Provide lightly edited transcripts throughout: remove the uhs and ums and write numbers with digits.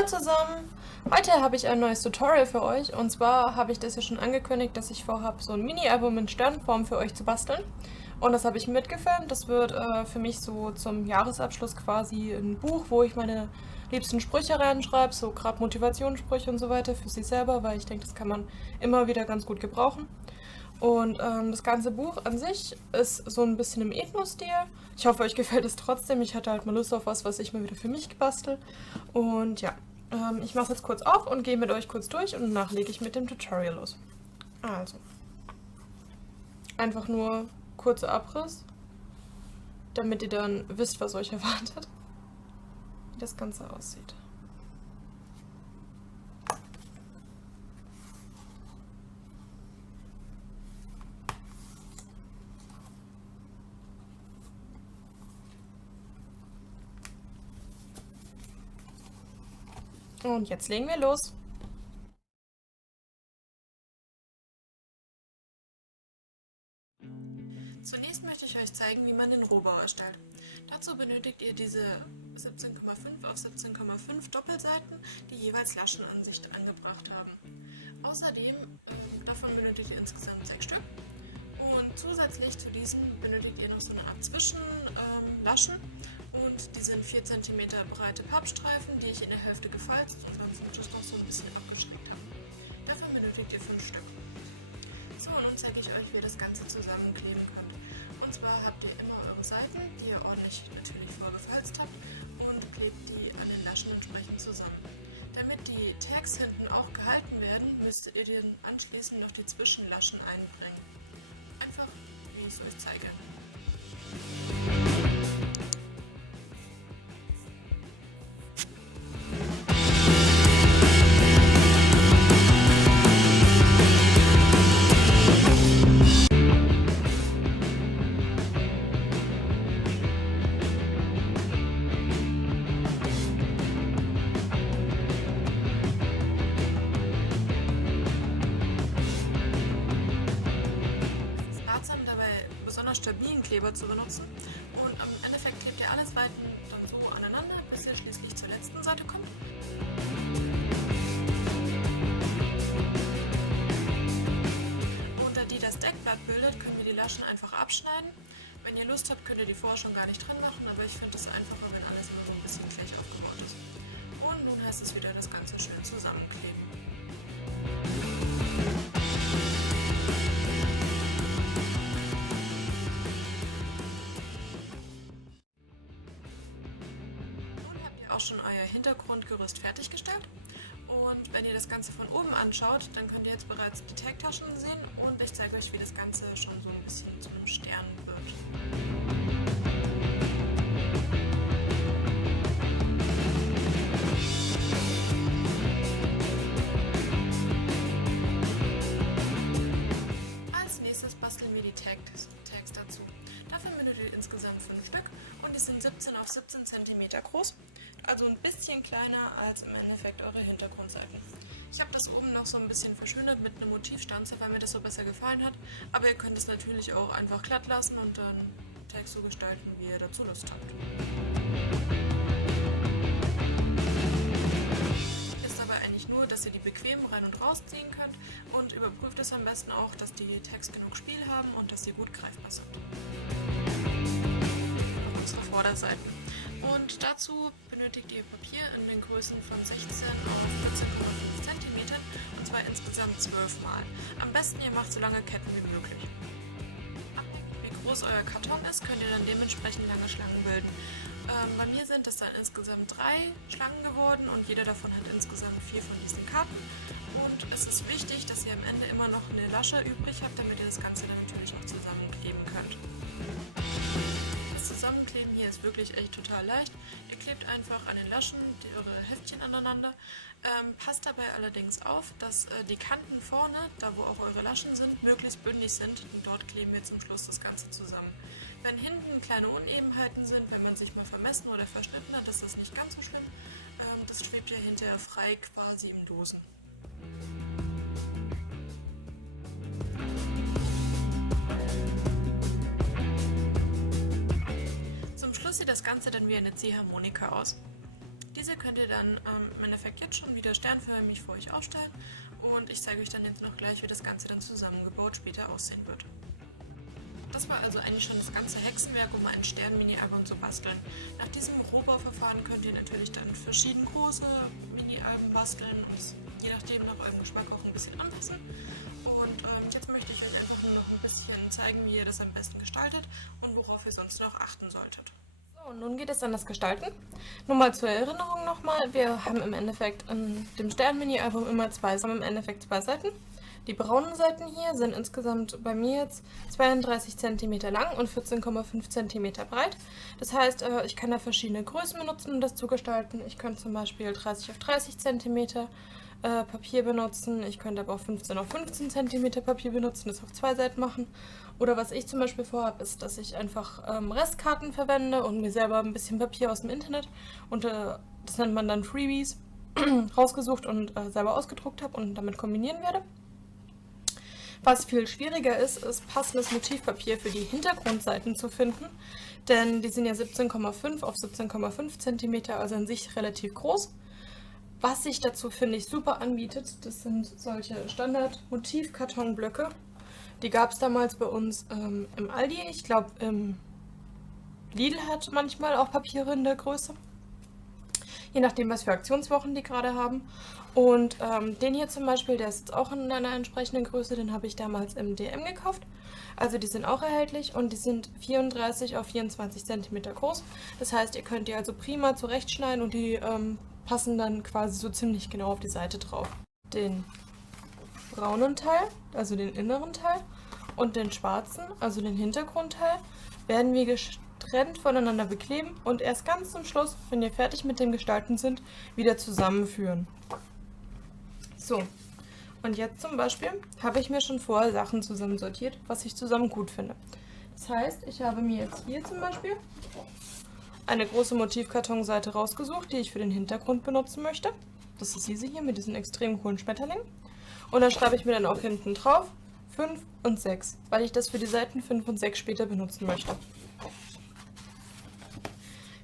Hallo zusammen! Heute habe ich ein neues Tutorial für euch und zwar habe ich das ja schon angekündigt, dass ich vorhabe, so ein Mini-Album in Sternform für euch zu basteln. Und das habe ich mitgefilmt. Das wird für mich so zum Jahresabschluss quasi ein Buch, wo ich meine liebsten Sprüche reinschreibe, so gerade Motivationssprüche und so weiter für sich selber, weil ich denke, das kann man immer wieder ganz gut gebrauchen. Und das ganze Buch an sich ist so ein bisschen im Ethno-Stil. Ich hoffe, euch gefällt es trotzdem. Ich hatte halt mal Lust auf was, was ich mal wieder für mich gebastelt. Und ja, ich mache es jetzt kurz auf und gehe mit euch kurz durch und danach lege ich mit dem Tutorial los. Also, einfach nur kurzer Abriss, damit ihr dann wisst, was euch erwartet, wie das Ganze aussieht. Und jetzt legen wir los. Zunächst möchte ich euch zeigen, wie man den Rohbau erstellt. Dazu benötigt ihr diese 17,5 auf 17,5 Doppelseiten, die jeweils Laschenansicht angebracht haben. Außerdem, davon benötigt ihr insgesamt 6 Stück. Und zusätzlich zu diesen benötigt ihr noch so eine Art Zwischenlaschen. Und die sind 4 cm breite Pappstreifen, die ich in der Hälfte gefalzt und sonst noch so ein bisschen abgeschnitten habe. Davon benötigt ihr 5 Stück. So, und nun zeige ich euch, wie ihr das Ganze zusammenkleben könnt. Und zwar habt ihr immer eure Seiten, die ihr ordentlich natürlich vorgefalzt habt, und klebt die an den Laschen entsprechend zusammen. Damit die Tags hinten auch gehalten werden, müsstet ihr den anschließend noch die Zwischenlaschen einbringen. Einfach, wie ich es euch zeige. Stabilen Kleber zu benutzen und im Endeffekt klebt ihr alle Seiten dann so aneinander, bis ihr schließlich zur letzten Seite kommt. Und da die das Deckblatt bildet, können wir die Laschen einfach abschneiden. Wenn ihr Lust habt, könnt ihr die vorher schon gar nicht drin machen, aber ich finde es einfacher, wenn alles immer so ein bisschen gleich aufgebaut ist. Und nun heißt es wieder, das Ganze schön zusammenkleben. Auch schon euer Hintergrundgerüst fertiggestellt. Und wenn ihr das Ganze von oben anschaut, dann könnt ihr jetzt bereits die Tagtaschen sehen und ich zeige euch, wie das Ganze schon so ein bisschen zu einem Stern wird. Als nächstes basteln wir die Tags dazu. Dafür benötigt ihr insgesamt 5 Stück und die sind 17 auf 17 cm groß. Also ein bisschen kleiner als im Endeffekt eure Hintergrundseiten. Ich habe das oben noch so ein bisschen verschönert mit einer Motivstanze, weil mir das so besser gefallen hat. Aber ihr könnt es natürlich auch einfach glatt lassen und dann Tags so gestalten, wie ihr dazu Lust habt. Ist aber eigentlich nur, dass ihr die bequem rein und rausziehen könnt und überprüft es am besten auch, dass die Tags genug Spiel haben und dass sie gut greifbar sind. Auf unsere Vorderseiten. Und dazu benötigt ihr Papier in den Größen von 16 auf 14,5 cm und zwar insgesamt 12 Mal. Am besten ihr macht so lange Ketten wie möglich. Wie groß euer Karton ist, könnt ihr dann dementsprechend lange Schlangen bilden. Bei mir sind es dann insgesamt 3 Schlangen geworden und jeder davon hat insgesamt 4 von diesen Karten. Und es ist wichtig, dass ihr am Ende immer noch eine Lasche übrig habt, damit ihr das Ganze dann natürlich noch zusammenkleben könnt. Zusammenkleben hier ist wirklich echt total leicht. Ihr klebt einfach an den Laschen eure Heftchen aneinander. Passt dabei allerdings auf, dass die Kanten vorne, da wo auch eure Laschen sind, möglichst bündig sind. Und dort kleben wir zum Schluss das Ganze zusammen. Wenn hinten kleine Unebenheiten sind, wenn man sich mal vermessen oder verschnitten hat, ist das nicht ganz so schlimm. Das schwebt ja hinterher frei quasi im Dosen. Sieht das Ganze dann wie eine Ziehharmonika aus. Diese könnt ihr dann im Endeffekt jetzt schon wieder sternförmig vor euch aufstellen und ich zeige euch dann jetzt noch gleich, wie das Ganze dann zusammengebaut später aussehen wird. Das war also eigentlich schon das ganze Hexenwerk, um ein Stern-Mini-Album zu basteln. Nach diesem Rohbauverfahren könnt ihr natürlich dann verschieden große Mini-Alben basteln und je nachdem nach eurem Geschmack auch ein bisschen anpassen. Und jetzt möchte ich euch einfach nur noch ein bisschen zeigen, wie ihr das am besten gestaltet und worauf ihr sonst noch achten solltet. So, nun geht es an das Gestalten. Nur mal zur Erinnerung nochmal, wir haben im Endeffekt in dem Stern-Mini-Album immer zwei Seiten. Die braunen Seiten hier sind insgesamt bei mir jetzt 32 cm lang und 14,5 cm breit. Das heißt, ich kann da verschiedene Größen benutzen, um das zu gestalten. Ich könnte zum Beispiel 30 auf 30 cm Papier benutzen. Ich könnte aber auch 15 auf 15 cm Papier benutzen, das auf zwei Seiten machen. Oder was ich zum Beispiel vorhabe, ist, dass ich einfach Restkarten verwende und mir selber ein bisschen Papier aus dem Internet und das nennt man dann Freebies rausgesucht und selber ausgedruckt habe und damit kombinieren werde. Was viel schwieriger ist passendes Motivpapier für die Hintergrundseiten zu finden, denn die sind ja 17,5 auf 17,5 cm, also an sich relativ groß. Was sich dazu, finde ich, super anbietet, das sind solche Standard-Motivkartonblöcke. Die gab es damals bei uns im Aldi, ich glaube im Lidl hat manchmal auch Papiere in der Größe. Je nachdem, was für Aktionswochen die gerade haben. Und den hier zum Beispiel, der ist jetzt auch in einer entsprechenden Größe, den habe ich damals im DM gekauft. Also die sind auch erhältlich und die sind 34 auf 24 cm groß. Das heißt, ihr könnt die also prima zurechtschneiden und die passen dann quasi so ziemlich genau auf die Seite drauf. Den braunen Teil, also den inneren Teil, und den schwarzen, also den Hintergrundteil, werden wir getrennt voneinander bekleben und erst ganz zum Schluss, wenn ihr fertig mit dem Gestalten sind, wieder zusammenführen. So, und jetzt zum Beispiel habe ich mir schon vorher Sachen zusammensortiert, was ich zusammen gut finde. Das heißt, ich habe mir jetzt hier zum Beispiel eine große Motivkartonseite rausgesucht, die ich für den Hintergrund benutzen möchte. Das ist diese hier mit diesen extrem coolen Schmetterlingen. Und dann schreibe ich mir dann auch hinten drauf 5 und 6, weil ich das für die Seiten 5 und 6 später benutzen möchte.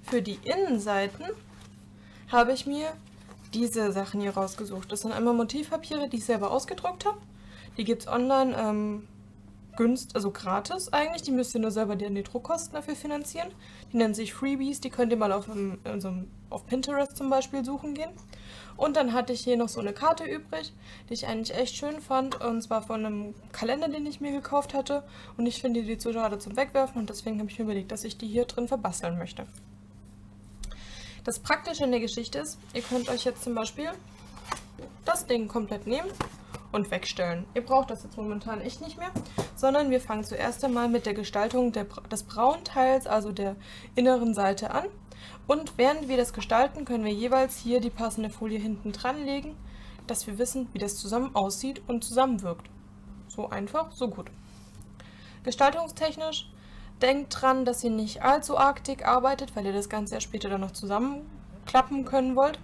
Für die Innenseiten habe ich mir diese Sachen hier rausgesucht. Das sind einmal Motivpapiere, die ich selber ausgedruckt habe. Die gibt es online also gratis eigentlich. Die müsst ihr nur selber die Druckkosten dafür finanzieren. Die nennen sich Freebies. Die könnt ihr mal auf Pinterest zum Beispiel suchen gehen. Und dann hatte ich hier noch so eine Karte übrig, die ich eigentlich echt schön fand. Und zwar von einem Kalender, den ich mir gekauft hatte. Und ich finde die zu schade zum Wegwerfen. Und deswegen habe ich mir überlegt, dass ich die hier drin verbasteln möchte. Das Praktische in der Geschichte ist, ihr könnt euch jetzt zum Beispiel das Ding komplett nehmen und wegstellen. Ihr braucht das jetzt momentan echt nicht mehr, sondern wir fangen zuerst einmal mit der Gestaltung des braunen Teils, also der inneren Seite an. Und während wir das gestalten, können wir jeweils hier die passende Folie hinten dran legen, dass wir wissen, wie das zusammen aussieht und zusammenwirkt. So einfach, so gut. Gestaltungstechnisch denkt dran, dass ihr nicht allzu arg dick arbeitet, weil ihr das Ganze ja später dann noch zusammenklappen können wollt.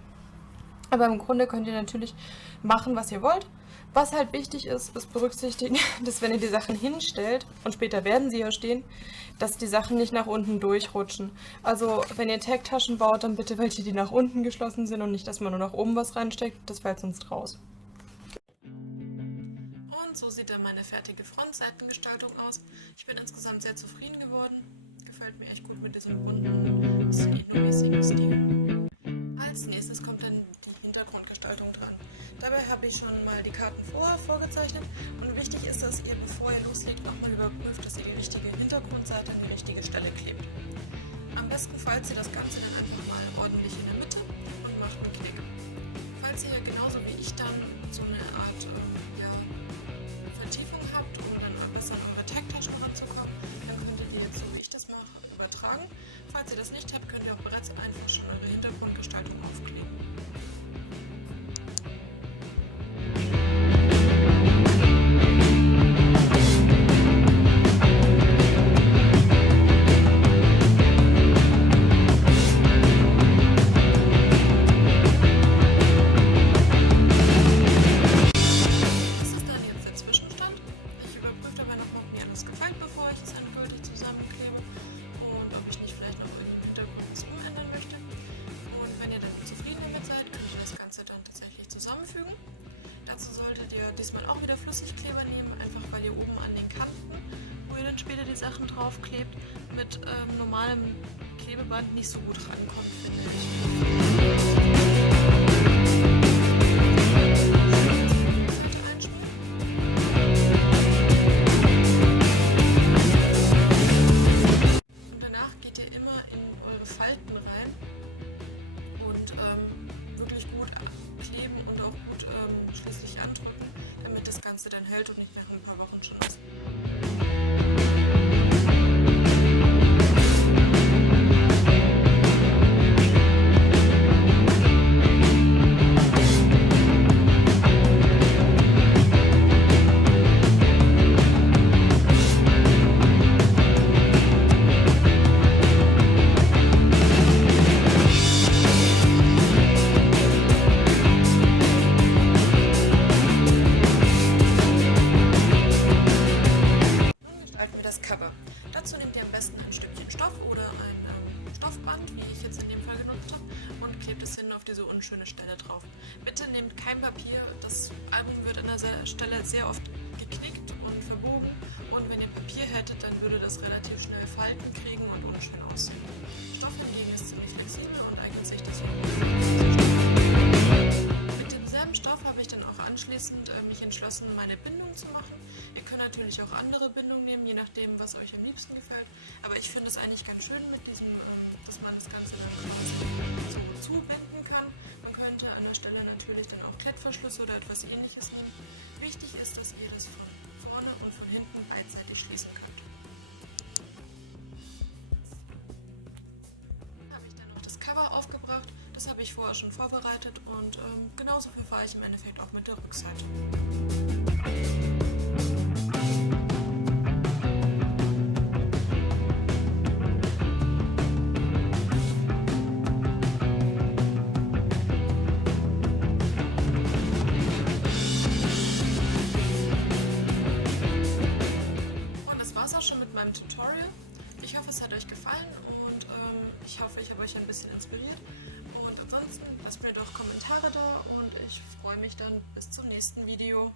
Aber im Grunde könnt ihr natürlich machen, was ihr wollt. Was halt wichtig ist, ist berücksichtigen, dass wenn ihr die Sachen hinstellt, und später werden sie ja stehen, dass die Sachen nicht nach unten durchrutschen. Also wenn ihr Tagtaschen baut, dann bitte welche, die nach unten geschlossen sind und nicht, dass man nur nach oben was reinsteckt, das fällt sonst raus. Und so sieht dann meine fertige Frontseitengestaltung aus. Ich bin insgesamt sehr zufrieden geworden. Gefällt mir echt gut mit diesem bunten, bisschen innomäßigen Stil. Als nächstes kommt dann die Hintergrundgestaltung dran. Dabei habe ich schon mal die Karten vorher vorgezeichnet und wichtig ist, dass ihr, bevor ihr loslegt, nochmal überprüft, dass ihr die richtige Hintergrundseite an die richtige Stelle klebt. Am besten falzt ihr das Ganze dann einfach mal ordentlich in der Mitte und macht einen Knick. Falls ihr genauso wie ich dann so eine Art Vertiefung habt, um dann besser an eure Tagtaschen ranzukommen, dann könnt ihr die jetzt, so wie ich das mache, übertragen. Falls ihr das nicht habt, könnt ihr auch bereits einfach schon eure Hintergrundgestaltung aufkleben. diesmal auch wieder Flüssigkleber nehmen, einfach weil ihr oben an den Kanten, wo ihr dann später die Sachen draufklebt, mit normalem Klebeband nicht so gut rankommt, finde ich. Schließlich andrücken, damit das Ganze dann hält und nicht nach ein paar Wochen schon ist. Dazu nehmt ihr am besten ein Stückchen Stoff oder ein Stoffband, wie ich jetzt in dem Fall genutzt habe, und klebt es hin auf diese unschöne Stelle drauf. Bitte nehmt kein Papier, das Album wird an der Stelle sehr oft geknickt und verbogen, und wenn ihr Papier hättet, dann würde das relativ schnell Falten kriegen und unschön aussehen. Stoff hingegen ist ziemlich flexibel und eignet sich das auch. Mit demselben Stoff habe ich dann auch anschließend mich entschlossen, meine Bindung zu machen. Ihr könnt natürlich auch andere Bindungen nehmen, je nachdem, was euch am liebsten gefällt. Aber ich finde es eigentlich ganz schön mit diesem, dass man das Ganze dann so zubinden kann. Man könnte an der Stelle natürlich dann auch Klettverschlüsse oder etwas Ähnliches nehmen. Wichtig ist, dass ihr das von vorne und von hinten beidseitig schließen könnt. Habe ich dann noch das Cover aufgebracht. Das habe ich vorher schon vorbereitet und genauso verfahre ich im Endeffekt auch mit der Rückseite. Und das war's auch schon mit meinem Tutorial. Ich hoffe, es hat euch gefallen und ich hoffe, ich habe euch ein bisschen inspiriert. Und ansonsten lasst mir doch Kommentare da und ich freue mich dann bis zum nächsten Video.